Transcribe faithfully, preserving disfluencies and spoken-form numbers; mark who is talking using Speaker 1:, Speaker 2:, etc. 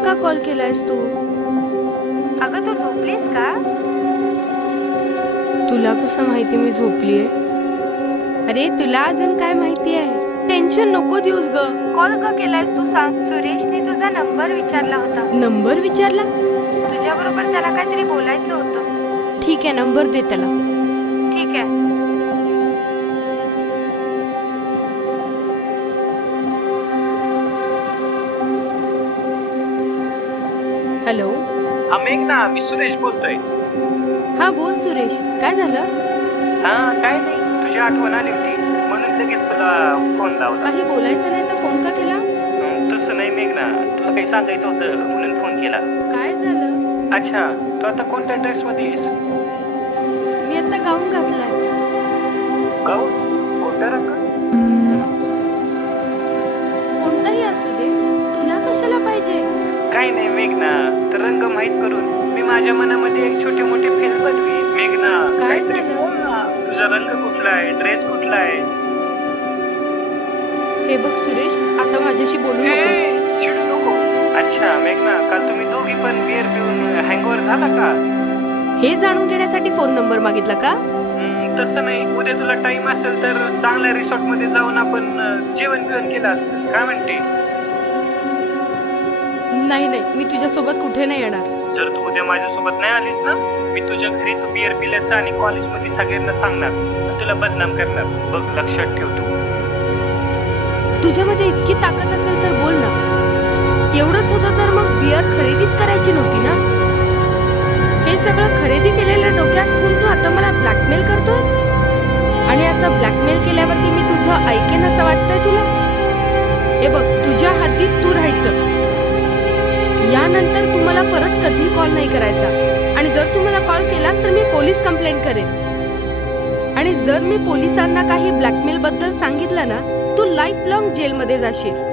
Speaker 1: का कॉल केलायस तू?
Speaker 2: अगं तू झोपलीस का?
Speaker 1: तुला कसं माहिती मी झोपलीये? अरे तुला अजून काय माहिती आहे? टेन्शन नको देऊस ग.
Speaker 2: कॉल का केलायस तू सांग. सुरेशने तुझा नंबर विचारला होता.
Speaker 1: नंबर विचारला?
Speaker 2: तुझ्याबरोबर त्याला काहीतरी बोलायचं होतं.
Speaker 1: ठीक आहे, नंबर दे त्याला.
Speaker 2: ठीक आहे.
Speaker 1: हॅलो.
Speaker 3: हा मेघना, मी सुरेश बोलतोय.
Speaker 1: हा बोल सुरेश, काय झालं?
Speaker 3: हा काय नाही, तुझी आठवण आली होती म्हणून लगेच तुला फोन लावला.
Speaker 1: काही बोलायचं नाही तर फोन का केला?
Speaker 3: हं, तसं नाही मेघना, तुला काही सांगायचं होतं म्हणून फोन केला.
Speaker 1: काय झालं?
Speaker 3: अच्छा, तू आता कोणत्या ड्रेस मध्ये आहेस?
Speaker 1: मी आता गाऊन घातलाय.
Speaker 3: गाऊन? कोणता रंग?
Speaker 1: कोणताही असू दे, तुला कशाला पाहिजे?
Speaker 3: काही नाही मेघना, तर रंग माहीत करून मी माझ्या मनामध्ये एक छोटी मोठी फेल बनवी. मेघना,
Speaker 1: काय
Speaker 3: काहीतरी
Speaker 1: झालं?
Speaker 3: बोल ना. तुझा रंग कुठला आहे, ड्रेस कुठला आहे?
Speaker 1: हे बघ सुरेश, असं माझ्याशी बोलू नकोस.
Speaker 3: ए, चिडू नको. अच्छा मेघना, काल तुम्ही दोघी पण बिअर पिऊन हँगओव्हर झाला का?
Speaker 1: हे जाणून घेण्यासाठी फोन नंबर मागितला का?
Speaker 3: हम्म, तसं नाही, उद्या तुला टाइम असेल तर चांगल्या रिसॉर्ट मध्ये जाऊन आपण अं, जेवण बिवण केलं असतं. काय म्हणते?
Speaker 1: नाही नाही, मी तुझ्यासोबत कुठे नाही येणार.
Speaker 3: जर तू उद्या माझ्यासोबत नाही आलीस ना, मी तुझ्या घरी तू बिअर पिल्याचं आणि कॉलेजमध्ये सगळ्यांना सांगणार आणि तुला बदनाम करणार. बघ, लक्षात ठेव तू.
Speaker 1: तुझ्यामध्ये इतकी ताकद असेल तर बोल ना. एवढंच होतं तर मग बियर खरेदीच करायची नव्हती ना? हे सगळं खरेदी केलेल्या डोक्यात ठेवून तू आता मला ब्लॅकमेल करतोस? आणि असं ब्लॅकमेल केल्यावरती मी तुझं ऐकेन असं वाटतंय तुला? हे बघ, तुझ्या हद्दीत तू राहायचं. यानंतर तू मला परत कधी कॉल नाही करायचा. आणि जर तू मला कॉल केलास तर मी पोलीस कंप्लेंट करेन. आणि जर मी पोलिसांना काही ब्लॅकमेल बद्दल सांगितलं ना, तू लाईफ लॉंग जेलमध्ये जाशील.